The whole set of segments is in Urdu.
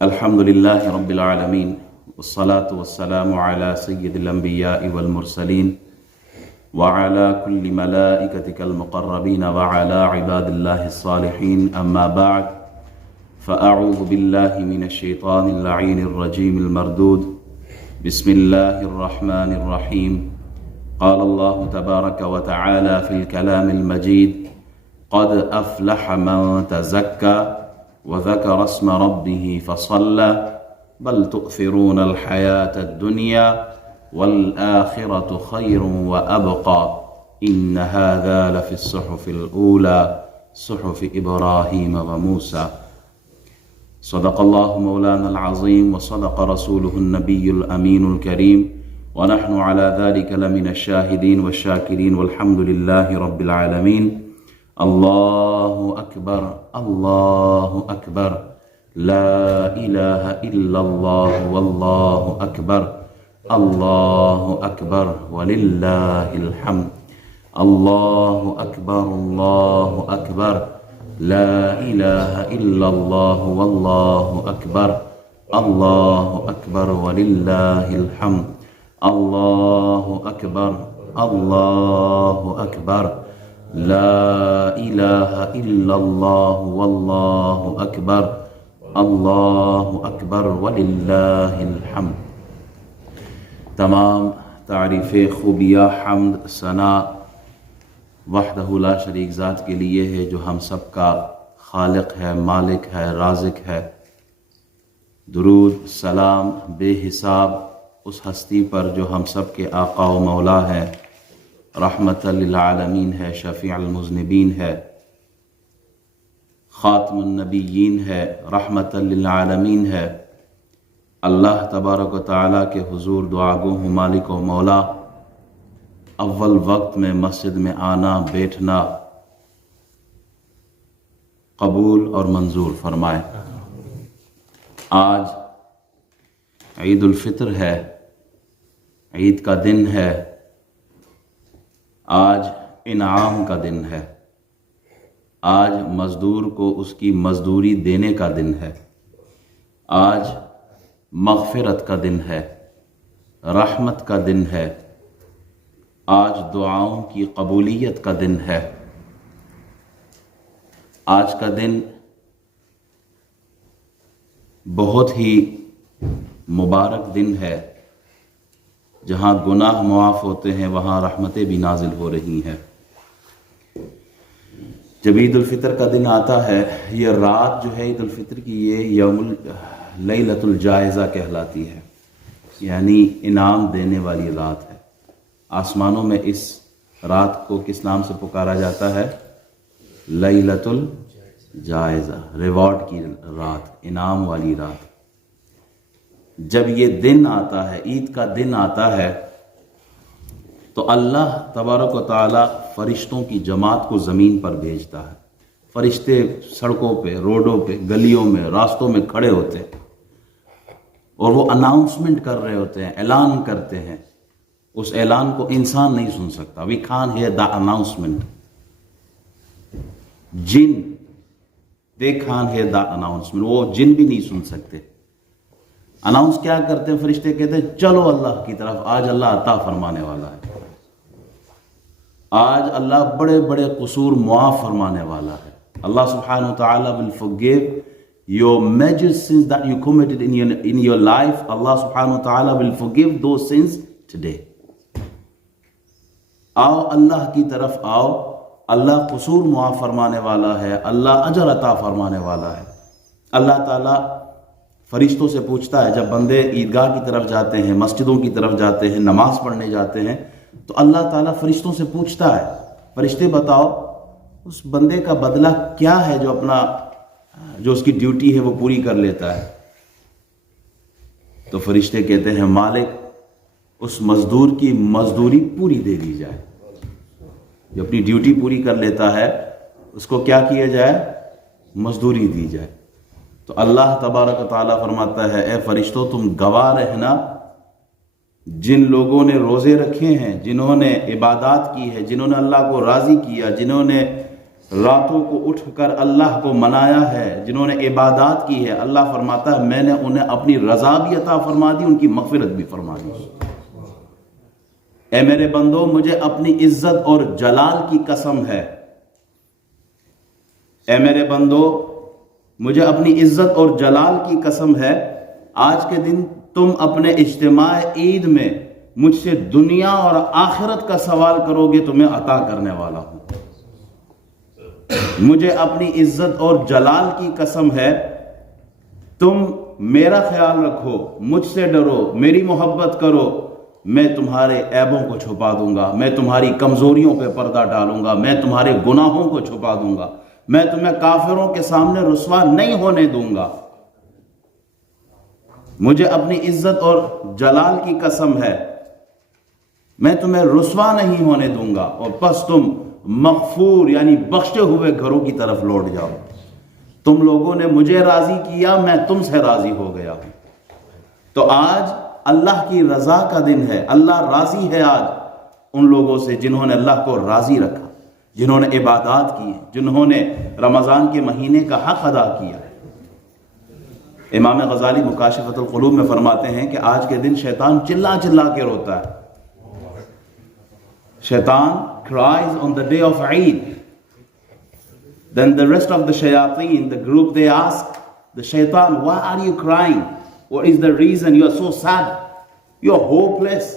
الحمد لله رب العالمين والصلاة والسلام على سيد الأنبياء والمرسلين وعلى كل ملائكتك المقربين وعلى عباد الله الصالحين أما بعد فأعوذ بالله من الشيطان اللعين الرجيم المردود بسم الله الرحمن الرحيم قال الله تبارك وتعالى في الكلام المجيد قد أفلح من تزكى وذكر اسم ربه فصلى بل تؤثرون الحياة الدنيا والآخرة خير وأبقى إن هذا لفي الصحف الأولى صحف إبراهيم وموسى صدق الله مولانا العظيم وصدق رسوله النبي الأمين الكريم ونحن على ذلك لمن الشاهدين والشاكرين والحمد لله رب العالمين الله أكبر الله أكبر لا إله إلا الله والله أكبر الله أكبر ولله الحمد الله أكبر الله أكبر لا إله إلا الله والله أكبر الله أكبر ولله الحمد الله أكبر الله أكبر لا إله إلا الله والله أكبر الله أكبر وللہ الحمد۔ تمام تعریف خوبیہ حمد ثنا وحدہ لا شریک ذات کے لیے ہے جو ہم سب کا خالق ہے، مالک ہے، رازق ہے۔ درود سلام بے حساب اس ہستی پر جو ہم سب کے آقا و مولا ہے، رحمت للعالمین ہے، شفیع المذنبین ہے، خاتم النبیین ہے، رحمت للعالمین ہے۔ اللہ تبارک و تعالیٰ کے حضور دعا گو ہوں مالک و مولا، اول وقت میں مسجد میں آنا بیٹھنا قبول اور منظور فرمائے۔ آج عید الفطر ہے، عید کا دن ہے، آج انعام کا دن ہے، آج مزدور کو اس کی مزدوری دینے کا دن ہے، آج مغفرت کا دن ہے، رحمت کا دن ہے، آج دعاؤں کی قبولیت کا دن ہے۔ آج کا دن بہت ہی مبارک دن ہے، جہاں گناہ معاف ہوتے ہیں وہاں رحمتیں بھی نازل ہو رہی ہیں۔ جب عید الفطر کا دن آتا ہے، یہ رات جو ہے عید الفطر کی، یہ یوم لیلۃ الجائزہ کہلاتی ہے، یعنی انعام دینے والی رات ہے۔ آسمانوں میں اس رات کو کس نام سے پکارا جاتا ہے؟ لیلۃ الجائزہ، ریوارڈ کی رات، انعام والی رات۔ جب یہ دن آتا ہے، عید کا دن آتا ہے، تو اللہ تبارک و تعالی فرشتوں کی جماعت کو زمین پر بھیجتا ہے۔ فرشتے سڑکوں پہ، روڈوں پہ، گلیوں میں، راستوں میں کھڑے ہوتے ہیں اور وہ اناؤنسمنٹ کر رہے ہوتے ہیں، اعلان کرتے ہیں۔ اس اعلان کو انسان نہیں سن سکتا۔ We can't hear the announcement. جن they can't hear the announcement, وہ جن بھی نہیں سن سکتے۔ اناؤنس کیا کرتے ہیں؟ فرشتے کہتے ہیں چلو اللہ کی طرف، آج اللہ عطا فرمانے والا ہے، آج اللہ بڑے بڑے قصور معاف فرمانے والا ہے۔ اللہ سبحانہ وتعالی will forgive your major sins that you committed in your life. Allah subhanahu wa ta'ala will forgive those sins today. آؤ اللہ کی طرف آؤ، اللہ قصور معاف فرمانے والا ہے، اللہ اجر عطا فرمانے والا ہے۔ اللہ تعالیٰ فرشتوں سے پوچھتا ہے، جب بندے عیدگاہ کی طرف جاتے ہیں، مسجدوں کی طرف جاتے ہیں، نماز پڑھنے جاتے ہیں، تو اللہ تعالیٰ فرشتوں سے پوچھتا ہے، فرشتے بتاؤ اس بندے کا بدلہ کیا ہے جو اس کی ڈیوٹی ہے وہ پوری کر لیتا ہے؟ تو فرشتے کہتے ہیں مالک اس مزدور کی مزدوری پوری دے دی جائے، جو اپنی ڈیوٹی پوری کر لیتا ہے اس کو کیا کیا جائے؟ مزدوری دی جائے۔ تو اللہ تبارک و تعالیٰ فرماتا ہے اے فرشتوں تم گواہ رہنا، جن لوگوں نے روزے رکھے ہیں، جنہوں نے عبادات کی ہے، جنہوں نے اللہ کو راضی کیا، جنہوں نے راتوں کو اٹھ کر اللہ کو منایا ہے، جنہوں نے عبادات کی ہے، اللہ فرماتا ہے میں نے انہیں اپنی رضا بھی عطا فرما دی، ان کی مغفرت بھی فرما دی۔ اے میرے بندو، مجھے اپنی عزت اور جلال کی قسم ہے، اے میرے بندو مجھے اپنی عزت اور جلال کی قسم ہے، آج کے دن تم اپنے اجتماع عید میں مجھ سے دنیا اور آخرت کا سوال کرو گے تو میں عطا کرنے والا ہوں۔ مجھے اپنی عزت اور جلال کی قسم ہے، تم میرا خیال رکھو، مجھ سے ڈرو، میری محبت کرو، میں تمہارے عیبوں کو چھپا دوں گا، میں تمہاری کمزوریوں پہ پردہ ڈالوں گا، میں تمہارے گناہوں کو چھپا دوں گا، میں تمہیں کافروں کے سامنے رسوا نہیں ہونے دوں گا۔ مجھے اپنی عزت اور جلال کی قسم ہے، میں تمہیں رسوا نہیں ہونے دوں گا، اور پس تم مغفور یعنی بخشے ہوئے گھروں کی طرف لوٹ جاؤ۔ تم لوگوں نے مجھے راضی کیا، میں تم سے راضی ہو گیا ہوں۔ تو آج اللہ کی رضا کا دن ہے، اللہ راضی ہے آج ان لوگوں سے جنہوں نے اللہ کو راضی رکھا، جنہوں نے عبادات کی، جنہوں نے رمضان کے مہینے کا حق ادا کیا۔ امام غزالی مکاشفۃ القلوب میں فرماتے ہیں کہ آج کے دن شیطان چلا چلا کے روتا ہے۔ شیطان cries on the day of Eid. Then the rest of the shayateen, the group, they ask the shaitan, why are you crying? What is the reason? You are so sad. You are hopeless.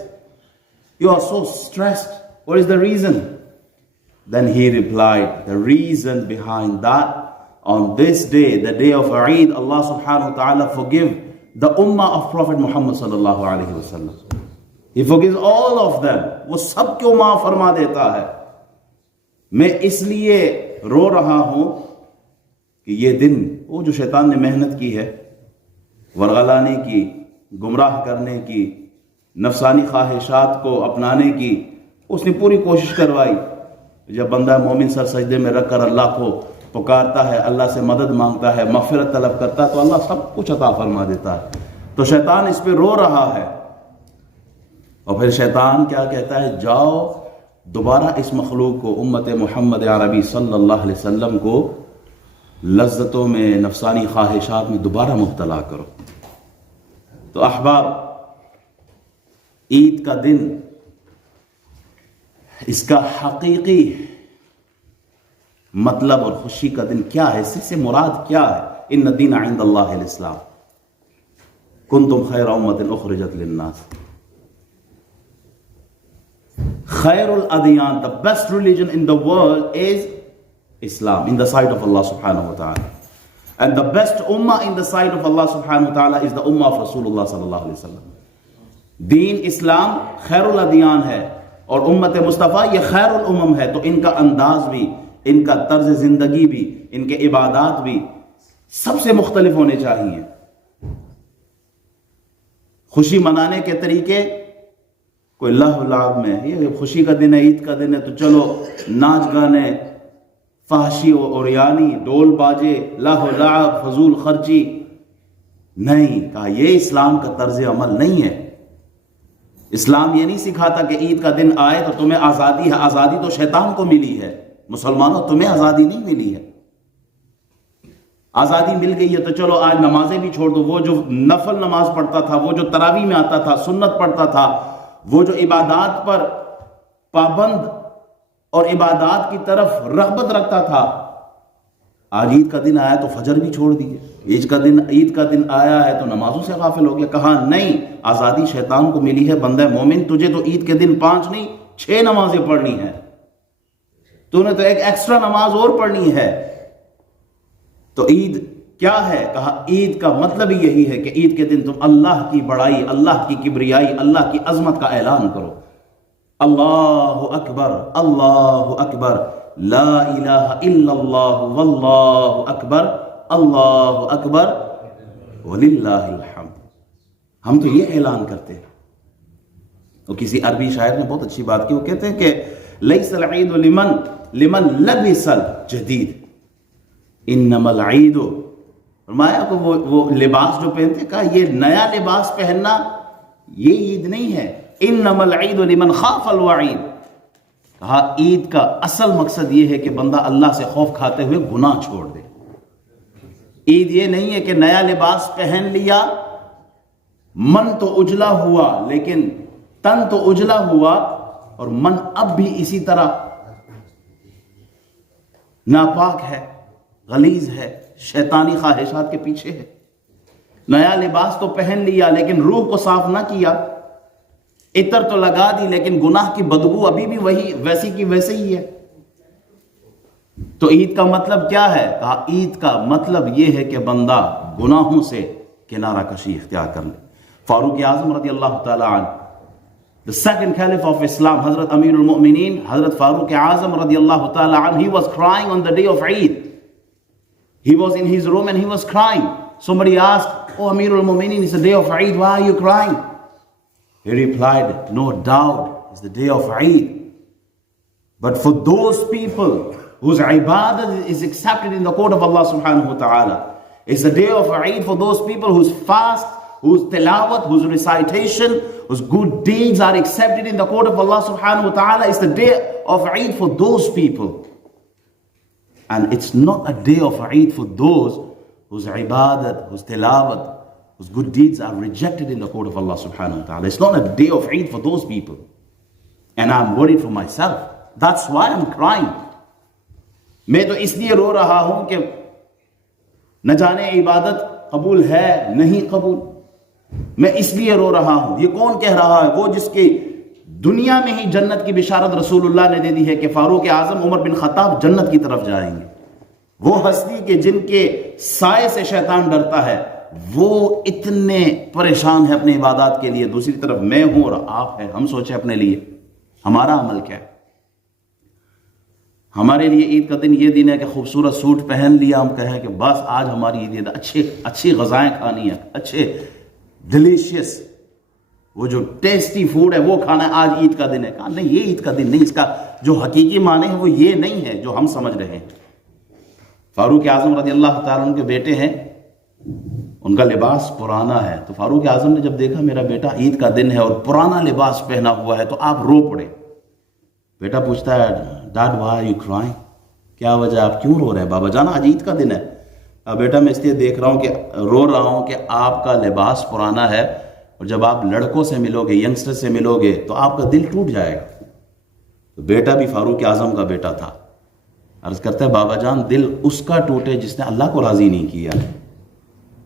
You are so stressed. What is the reason? Then he replied, the reason behind that, on this day, the day of Eid, Allah subhanahu wa ta'ala forgive the ummah of Prophet Muhammad sallallahu alayhi wa sallam. He forgives all of them. وہ سب کو معاف فرما دیتا ہے۔ میں اس لیے رو رہا ہوں کہ یہ دن، وہ جو شیطان نے محنت کی ہے ورغلانے کی، گمراہ کرنے کی، نفسانی خواہشات کو اپنانے کی، اس نے پوری کوشش کروائی۔ جب بندہ مومن سر سجدے میں رکھ کر اللہ کو پکارتا ہے، اللہ سے مدد مانگتا ہے، مغفرت طلب کرتا ہے، تو اللہ سب کچھ عطا فرما دیتا ہے۔ تو شیطان اس پہ رو رہا ہے، اور پھر شیطان کیا کہتا ہے، جاؤ دوبارہ اس مخلوق کو، امت محمد عربی صلی اللہ علیہ وسلم کو لذتوں میں، نفسانی خواہشات میں دوبارہ مبتلا کرو۔ تو احباب، عید کا دن، اس کا حقیقی مطلب اور خوشی کا دن کیا ہے، اس سے مراد کیا ہے؟ ان الدین عند اللہ الاسلام، کنتم خیر امۃ اخرجت للناس۔ خیر الادیان, the best religion in the world is Islam in the sight of Allah subhanahu wa ta'ala. And the best ummah in the sight of Allah subhanahu wa ta'ala is the ummah of Rasulullah sallallahu alayhi wa sallam. دین اسلام خیر الادیان ہے اور امت مصطفیٰ یہ خیر الامم ہے. تو ان کا انداز بھی, ان کا طرز زندگی بھی, ان کے عبادات بھی سب سے مختلف ہونے چاہیے. خوشی منانے کے طریقے کوئی لہو لعب میں, یہ خوشی کا دن ہے, عید کا دن ہے تو چلو ناچ گانے, فحشی و عریانی, ڈول باجے, لہو لعب, فضول خرچی. نہیں, کہا یہ اسلام کا طرز عمل نہیں ہے. اسلام یہ نہیں سکھاتا کہ عید کا دن آئے تو تمہیں آزادی ہے. آزادی تو شیطان کو ملی ہے. مسلمانوں تمہیں آزادی نہیں ملی ہے. آزادی مل گئی ہے تو چلو آج نمازیں بھی چھوڑ دو. وہ جو نفل نماز پڑھتا تھا, وہ جو تراویح میں آتا تھا, سنت پڑھتا تھا, وہ جو عبادات پر پابند اور عبادات کی طرف رغبت رکھتا تھا, آج عید کا دن آیا تو فجر بھی چھوڑ دیے. عید کا دن آیا ہے تو نمازوں سے غافل ہو گیا. کہا نہیں, آزادی شیطان کو ملی ہے. بندہ مومن, تجھے تو عید کے دن 5 نہیں 6 نمازیں پڑھنی ہیں. تو نے تو ایک ایکسٹرا نماز اور پڑھنی ہے. تو عید کیا ہے؟ کہا عید کا مطلب ہی یہی ہے کہ عید کے دن تم اللہ کی بڑائی, اللہ کی کبریائی, اللہ کی عظمت کا اعلان کرو. اللہ اکبر, اللہ اکبر, لا الہ الا اللہ واللہ اکبر, اللہ اکبر وللہ الحمد. ہم تو یہ اعلان کرتے ہیں. اور کسی عربی شاعر نے بہت اچھی بات کی. وہ کہتے ہیں کہ لیس العید لمن لبس الجدید انما العید, فرمایا کہ وہ لباس جو پہنتے, کہا یہ نیا لباس پہننا یہ عید نہیں ہے. انما العید لمن خاف الوعید, کہا عید کا اصل مقصد یہ ہے کہ بندہ اللہ سے خوف کھاتے ہوئے گناہ چھوڑ دے. عید یہ نہیں ہے کہ نیا لباس پہن لیا، من تو اجلا ہوا لیکن تن تو اجلا ہوا، اور من اب بھی اسی طرح ناپاک ہے، غلیظ ہے، شیطانی خواہشات کے پیچھے ہے. نیا لباس تو پہن لیا لیکن روح کو صاف نہ کیا، عطر تو لگا دی لیکن گناہ کی بدبو ابھی بھی وہی ویسی کی ویسے ہی ہے. تو عید کا مطلب کیا ہے؟ کہا عید کا مطلب یہ ہے کہ بندہ گناہوں سے کنارہ کشی اختیار کر لے. فاروق اعظم رضی اللہ تعالی عنہ، the second caliph of Islam, Hazrat Amir al-Mu'mineen, Hazrat Farooq Azam radiallahu ta'ala anhu, he was crying on the day of Eid. He was in his room and he was crying. Somebody asked, "Oh Amir al-Mu'mineen, it's the day of Eid, why are you crying?" He replied, "No doubt, it's the day of Eid. But for those people whose ibadah is accepted in the court of Allah subhanahu wa ta'ala, it's the day of Eid for those people whose fast, whose tilawat, whose recitation, whose good deeds are accepted in the court of Allah subhanahu wa ta'ala. It's the day of Eid for those people. And it's not a day of Eid for those whose ibadat, whose tilawat, whose good deeds are rejected in the court of Allah subhanahu wa ta'ala. It's not a day of Eid for those people. And I'm worried for myself. That's why I'm crying. میں تو اس لیے رو رہا ہوں کہ نہ جانے عبادت قبول ہے نہیں قبول. میں اس لیے رو رہا ہوں. یہ کون کہہ رہا ہے؟ وہ جس کی دنیا میں ہی جنت کی بشارت رسول اللہ نے دے دی ہے کہ فاروق اعظم عمر بن خطاب جنت کی طرف جائیں گے. وہ ہستی کہ جن کے سائے سے شیطان ڈرتا ہے، وہ اتنے پریشان ہے اپنے عبادات کے لیے. دوسری طرف میں ہوں اور آپ ہیں. ہم سوچیں اپنے لیے ہمارا عمل کیا ہے. ہمارے لیے عید کا دن یہ دن ہے کہ خوبصورت سوٹ پہن لیا، ہم کہیں کہ بس آج ہماری عید ہے، اچھی غذائیں کھانی ہیں، اچھے ڈیلیشیس وہ جو ٹیسٹی فوڈ ہے وہ کھانا ہے، آج عید کا دن ہے. کہا نہیں، یہ عید کا دن نہیں. اس کا جو حقیقی معنی ہے وہ یہ نہیں ہے جو ہم سمجھ رہے ہیں. فاروق اعظم رضی اللہ تعالیٰ عنہ کے بیٹے ہیں، ان کا لباس پرانا ہے. تو فاروق اعظم نے جب دیکھا میرا بیٹا عید کا دن ہے اور پرانا لباس پہنا ہوا ہے تو آپ رو پڑے. بیٹا پوچھتا ہے، dad why are you crying? کیا وجہ، آپ کیوں رو رہے ہیں؟ بابا جان آج عید کا دن ہے. بیٹا میں اس لیے دیکھ رہا ہوں کہ رو رہا ہوں کہ آپ کا لباس پرانا ہے اور جب آپ لڑکوں سے ملو گے، ینگسٹر سے ملو گے تو آپ کا دل ٹوٹ جائے گا. تو بیٹا بھی فاروق اعظم کا بیٹا تھا. عرض کرتا ہے، بابا جان دل اس کا ٹوٹے جس نے اللہ کو راضی نہیں کیا،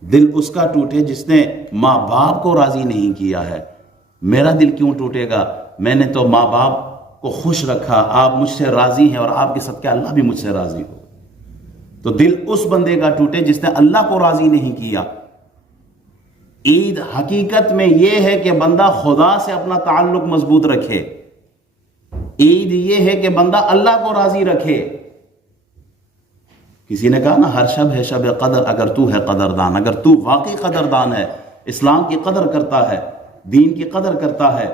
دل اس کا ٹوٹے جس نے ماں باپ کو راضی نہیں کیا ہے. میرا دل کیوں ٹوٹے گا؟ میں نے تو ماں باپ کو خوش رکھا، آپ مجھ سے راضی ہیں اور آپ کے صدقے اللہ بھی مجھ سے راضی ہو. تو دل اس بندے کا ٹوٹے جس نے اللہ کو راضی نہیں کیا. عید حقیقت میں یہ ہے کہ بندہ خدا سے اپنا تعلق مضبوط رکھے. عید یہ ہے کہ بندہ اللہ کو راضی رکھے. کسی نے کہا نا، ہر شب ہے شب قدر اگر تو ہے قدردان. اگر تو واقعی قدردان ہے، اسلام کی قدر کرتا ہے، دین کی قدر کرتا ہے،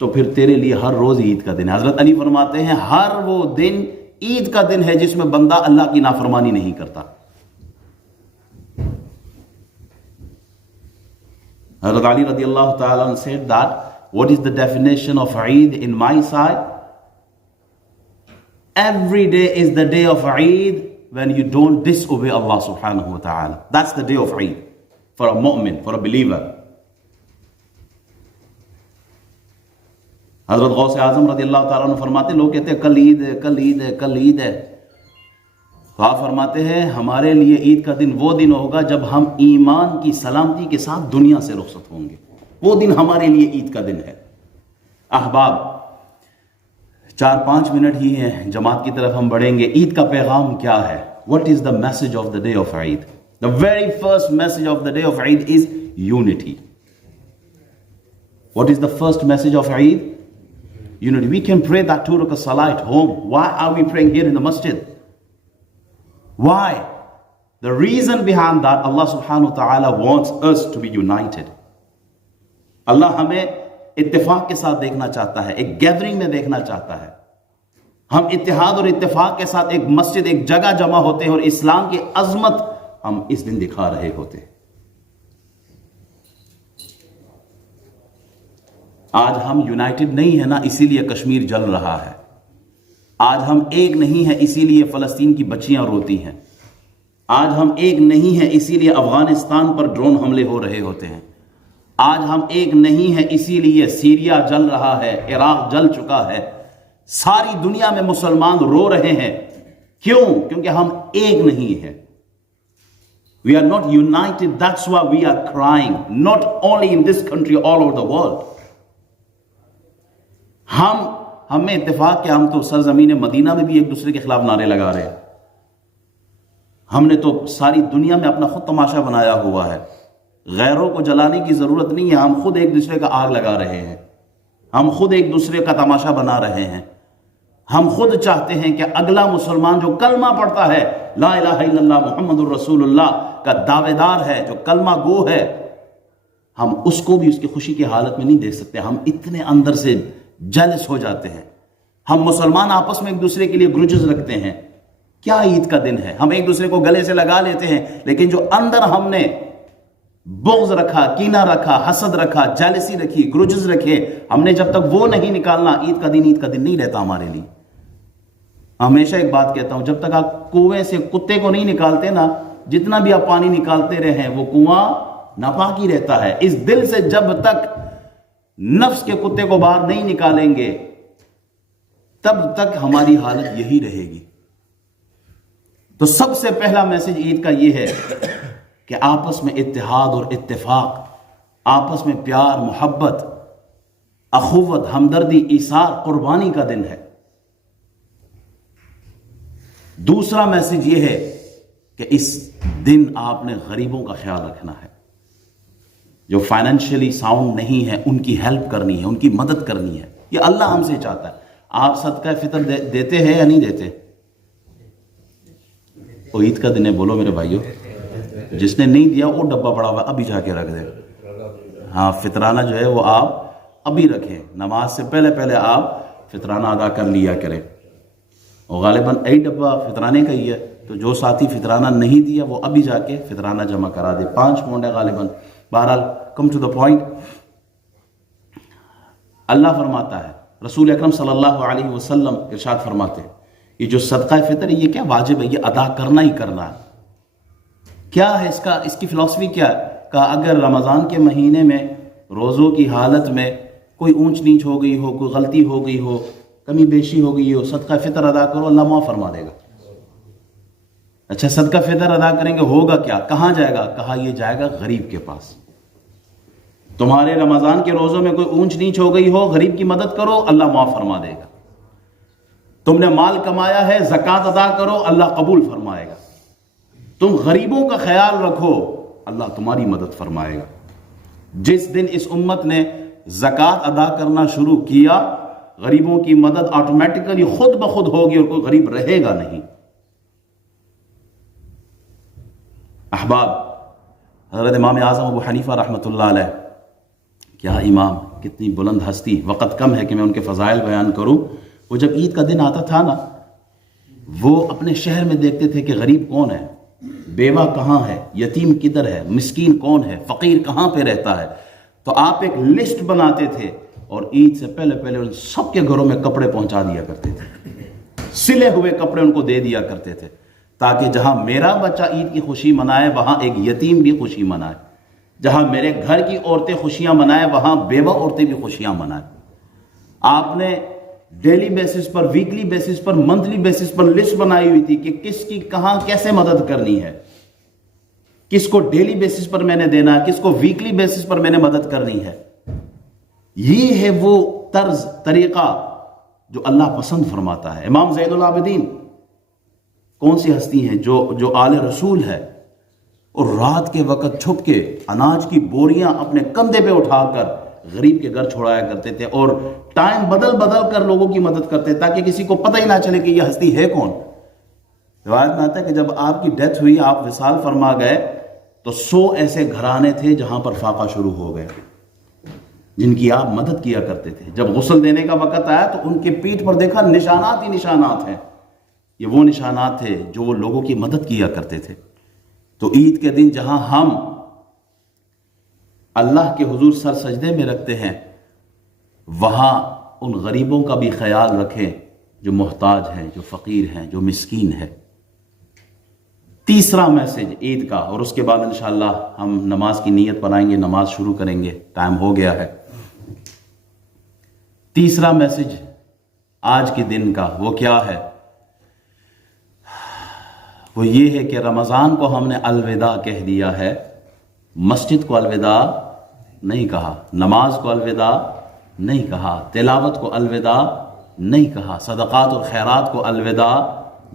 تو پھر تیرے لیے ہر روز عید کا دن ہے. حضرت علی فرماتے ہیں ہر وہ دن عید کا دن ہے جس میں بندہ اللہ کی نافرمانی نہیں کرتا. حضرت علی رضی اللہ تعالیٰ عنہ said that, what is the definition of Eid in my side? Every day is the day of Eid when you don't disobey Allah subhanahu wa ta'ala. That's the day of Eid for a mu'min, for a believer. حضرت غوث اعظم رضی اللہ تعالیٰ عنہ فرماتے، لوگ کہتے ہیں کل عید ہے، کل عید ہے، کل عید ہے. تو آپ فرماتے ہیں ہمارے لیے عید کا دن وہ دن ہوگا جب ہم ایمان کی سلامتی کے ساتھ دنیا سے رخصت ہوں گے. وہ دن ہمارے لیے عید کا دن ہے. احباب، 4-5 منٹ ہی ہیں، جماعت کی طرف ہم بڑھیں گے. عید کا پیغام کیا ہے؟ What is the message of the day of Eid? The very first message of the day of Eid is unity. What is the first message of Eid? Unity. We can pray that 2 rakat salah at home. Why are we praying here in the masjid? Why? The reason behind that, Allah subhanahu wa ta'ala wants us to be united. اللہ ہمیں اتفاق کے ساتھ دیکھنا چاہتا ہے، ایک گیدرنگ میں دیکھنا چاہتا ہے. ہم اتحاد اور اتفاق کے ساتھ ایک مسجد، ایک جگہ جمع ہوتے ہیں اور اسلام کی عظمت ہم اس دن دکھا رہے ہوتے ہیں. آج ہم یونائٹڈ نہیں ہیں نا، اسی لیے کشمیر جل رہا ہے. آج ہم ایک نہیں ہیں، اسی لیے فلسطین کی بچیاں روتی ہیں. آج ہم ایک نہیں ہیں، اسی لیے افغانستان پر ڈرون حملے ہو رہے ہوتے ہیں. آج ہم ایک نہیں ہیں، اسی لیے سیریا جل رہا ہے، عراق جل چکا ہے. ساری دنیا میں مسلمان رو رہے ہیں. کیوں؟ کیونکہ ہم ایک نہیں ہیں. We are not united. That's why we are crying. Not only in this country, all over the world. ہمیں اتفاق کہ ہم تو سرزمین مدینہ میں بھی ایک دوسرے کے خلاف نعرے لگا رہے ہیں. ہم نے تو ساری دنیا میں اپنا خود تماشا بنایا ہوا ہے. غیروں کو جلانے کی ضرورت نہیں ہے، ہم خود ایک دوسرے کا آگ لگا رہے ہیں. ہم خود ایک دوسرے کا تماشا بنا رہے ہیں. ہم خود چاہتے ہیں کہ اگلا مسلمان جو کلمہ پڑھتا ہے، لا الہ الا اللہ محمد الرسول اللہ کا دعوے دار ہے، جو کلمہ گو ہے، ہم اس کو بھی اس کی خوشی کی حالت میں نہیں دیکھ سکتے. ہم اتنے اندر سے جیلس ہو جاتے ہیں. ہم مسلمان آپس میں ایک دوسرے کے لیے گرجز رکھتے ہیں. کیا عید کا دن ہے، ہم ایک دوسرے کو گلے سے لگا لیتے ہیں، لیکن جو اندر ہم نے بغض رکھا، کینہ رکھا، حسد رکھا، جیلسی رکھی، گرجز رکھے، ہم نے جب تک وہ نہیں نکالنا، عید کا دن نہیں رہتا ہمارے لیے. ہمیشہ ایک بات کہتا ہوں، جب تک آپ کنویں سے کتے کو نہیں نکالتے نا، جتنا بھی آپ پانی نکالتے رہیں وہ کنواں ناپاک ہی رہتا ہے. اس دل سے جب تک نفس کے کتے کو باہر نہیں نکالیں گے، تب تک ہماری حالت یہی رہے گی. تو سب سے پہلا میسج عید کا یہ ہے کہ آپس میں اتحاد اور اتفاق، آپس میں پیار، محبت، اخوت، ہمدردی، ایثار، قربانی کا دن ہے. دوسرا میسج یہ ہے کہ اس دن آپ نے غریبوں کا خیال رکھنا ہے. جو فائنینشلی ساؤنڈ نہیں ہے ان کی ہیلپ کرنی ہے، ان کی مدد کرنی ہے. یہ اللہ ہم سے چاہتا ہے. آپ صدقہ فطر دیتے ہیں یا نہیں دیتے؟ وہ عید کا دن ہے، بولو میرے بھائیو. جس نے نہیں دیا وہ ڈبہ پڑا ہوا ابھی جا کے رکھ دے. ہاں، فطرانہ جو ہے وہ آپ ابھی رکھیں. نماز سے پہلے آپ فطرانہ ادا کر لیا کریں. اور غالباً ایک ڈبہ فطرانے کا ہی ہے، تو جو ساتھی فطرانہ نہیں دیا وہ ابھی جا کے فطرانہ جمع کرا دے. 5 پاؤنڈ ہے غالباً. بہرحال کم ٹو دا پوائنٹ، اللہ فرماتا ہے، رسول اکرم صلی اللہ علیہ وسلم ارشاد فرماتے ہیں، یہ جو صدقہ فطر ہے یہ کیا واجب ہے، یہ ادا کرنا ہی کرنا ہے. کیا ہے اس کی فلسفی کیا ہے؟ کہ اگر رمضان کے مہینے میں روزوں کی حالت میں کوئی اونچ نیچ ہو گئی ہو، کوئی غلطی ہو گئی ہو، کمی بیشی ہو گئی ہو، صدقہ فطر ادا کرو، اللہ معاف فرما دے گا. اچھا، صدقہ فطر ادا کریں گے، ہوگا کیا؟ کہاں جائے گا؟ کہا یہ جائے گا غریب کے پاس. تمہارے رمضان کے روزوں میں کوئی اونچ نیچ ہو گئی ہو، غریب کی مدد کرو، اللہ معاف فرما دے گا. تم نے مال کمایا ہے، زکوٰۃ ادا کرو، اللہ قبول فرمائے گا. تم غریبوں کا خیال رکھو، اللہ تمہاری مدد فرمائے گا. جس دن اس امت نے زکوٰۃ ادا کرنا شروع کیا، غریبوں کی مدد آٹومیٹکلی خود بخود ہوگی اور کوئی غریب رہے گا نہیں. احباب، حضرت امام اعظم ابو حنیفہ رحمۃ اللہ علیہ، کیا امام، کتنی بلند ہستی. وقت کم ہے کہ میں ان کے فضائل بیان کروں. وہ جب عید کا دن آتا تھا نا، وہ اپنے شہر میں دیکھتے تھے کہ غریب کون ہے، بیوہ کہاں ہے، یتیم کدھر ہے، مسکین کون ہے، فقیر کہاں پہ رہتا ہے. تو آپ ایک لسٹ بناتے تھے اور عید سے پہلے ان سب کے گھروں میں کپڑے پہنچا دیا کرتے تھے. سلے ہوئے کپڑے ان کو دے دیا کرتے تھے، تاکہ جہاں میرا بچہ عید کی خوشی منائے وہاں ایک یتیم بھی خوشی منائے. جہاں میرے گھر کی عورتیں خوشیاں منائے وہاں بیوہ عورتیں بھی خوشیاں منائے. آپ نے ڈیلی بیسس پر، ویکلی بیسس پر، منتھلی بیسس پر لسٹ بنائی ہوئی تھی کہ کس کی کہاں کیسے مدد کرنی ہے. کس کو ڈیلی بیسس پر میں نے دینا ہے، کس کو ویکلی بیسس پر میں نے مدد کرنی ہے. یہ ہے وہ طرز، طریقہ جو اللہ پسند فرماتا ہے. امام زین العابدین کون سی ہستی ہیں جو آل رسول ہے، اور رات کے وقت چھپ کے اناج کی بوریاں اپنے کندھے پہ اٹھا کر غریب کے گھر چھوڑایا کرتے تھے، اور ٹائم بدل کر لوگوں کی مدد کرتے تاکہ کسی کو پتہ ہی نہ چلے کہ یہ ہستی ہے کون. روایت میں آتا ہے کہ جب آپ کی ڈیتھ ہوئی، آپ وصال فرما گئے، تو 100 ایسے گھرانے تھے جہاں پر فاقہ شروع ہو گئے، جن کی آپ مدد کیا کرتے تھے. جب غسل دینے کا وقت آیا تو ان کے پیٹھ پر دیکھا نشانات ہی نشانات ہیں. یہ وہ نشانات تھے جو وہ لوگوں کی مدد کیا کرتے تھے. تو عید کے دن جہاں ہم اللہ کے حضور سر سجدے میں رکھتے ہیں، وہاں ان غریبوں کا بھی خیال رکھیں جو محتاج ہیں، جو فقیر ہیں، جو مسکین ہے۔ تیسرا میسج عید کا، اور اس کے بعد انشاءاللہ ہم نماز کی نیت بنائیں گے، نماز شروع کریں گے، ٹائم ہو گیا ہے۔ تیسرا میسج آج کے دن کا وہ کیا ہے؟ وہ یہ ہے کہ رمضان کو ہم نے الوداع کہہ دیا ہے، مسجد کو الوداع نہیں کہا، نماز کو الوداع نہیں کہا، تلاوت کو الوداع نہیں کہا، صدقات اور خیرات کو الوداع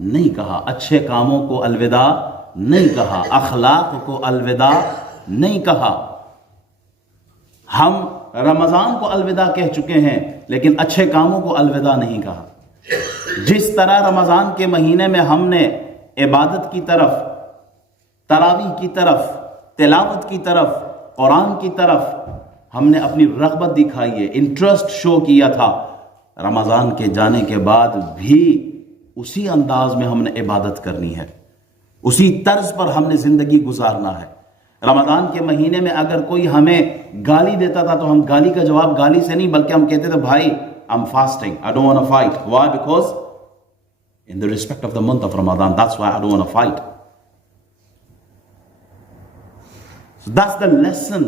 نہیں کہا، اچھے کاموں کو الوداع نہیں کہا، اخلاق کو الوداع نہیں کہا۔ ہم رمضان کو الوداع کہہ چکے ہیں لیکن اچھے کاموں کو الوداع نہیں کہا۔ جس طرح رمضان کے مہینے میں ہم نے عبادت کی طرف، تراویح کی طرف، تلاوت کی طرف، قرآن کی طرف ہم نے اپنی رغبت دکھائی ہے، انٹرسٹ شو کیا تھا، رمضان کے جانے کے بعد بھی اسی انداز میں ہم نے عبادت کرنی ہے، اسی طرز پر ہم نے زندگی گزارنا ہے۔ رمضان کے مہینے میں اگر کوئی ہمیں گالی دیتا تھا تو ہم گالی کا جواب گالی سے نہیں بلکہ ہم کہتے تھے بھائی I'm fasting, I don't want to fight. Why? Because in the respect of the month of Ramadan, that's why I don't want to fight. So that's the lesson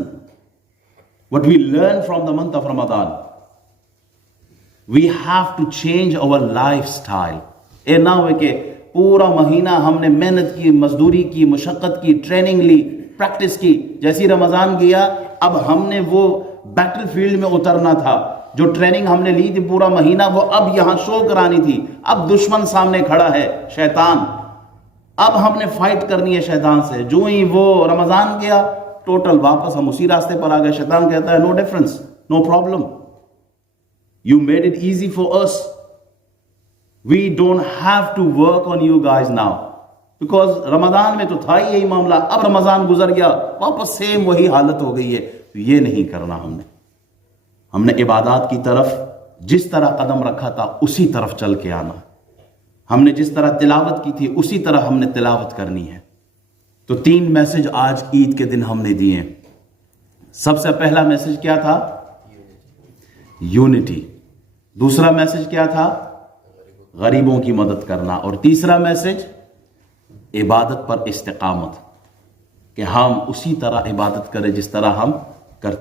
what we learn from the month of Ramadan. We have to change our lifestyle. اے نہ ہوئے کہ پورا مہینہ ہم نے محنت کی، مزدوری کی، مشقت کی، ٹریننگ لی، پریکٹس کی، جیسی رمضان گیا اب ہم نے وہ بیٹل فیلڈ میں اترنا تھا، جو ٹریننگ ہم نے لی تھی پورا مہینہ وہ اب یہاں شو کرانی تھی، اب دشمن سامنے کھڑا ہے شیطان، اب ہم نے فائٹ کرنی ہے شیطان سے۔ جو ہی وہ رمضان گیا ٹوٹل واپس ہم اسی راستے پر آ گئے۔ شیطان کہتا ہے no difference, no problem, you made it easy for us, we don't have to work on you guys now, because Ramzan میں تو تھا ہی یہی معاملہ، اب رمضان گزر گیا واپس سیم وہی حالت ہو گئی ہے۔ یہ نہیں کرنا ہم نے عبادات کی طرف جس طرح قدم رکھا تھا اسی طرف چل کے آنا، ہم نے جس طرح تلاوت کی تھی اسی طرح ہم نے تلاوت کرنی ہے۔ تو 3 میسج آج عید کے دن ہم نے دیے۔ سب سے پہلا میسج کیا تھا؟ یونٹی۔ دوسرا میسج کیا تھا؟ غریبوں کی مدد کرنا۔ اور تیسرا میسج عبادت پر استقامت، کہ ہم اسی طرح عبادت کریں جس طرح ہم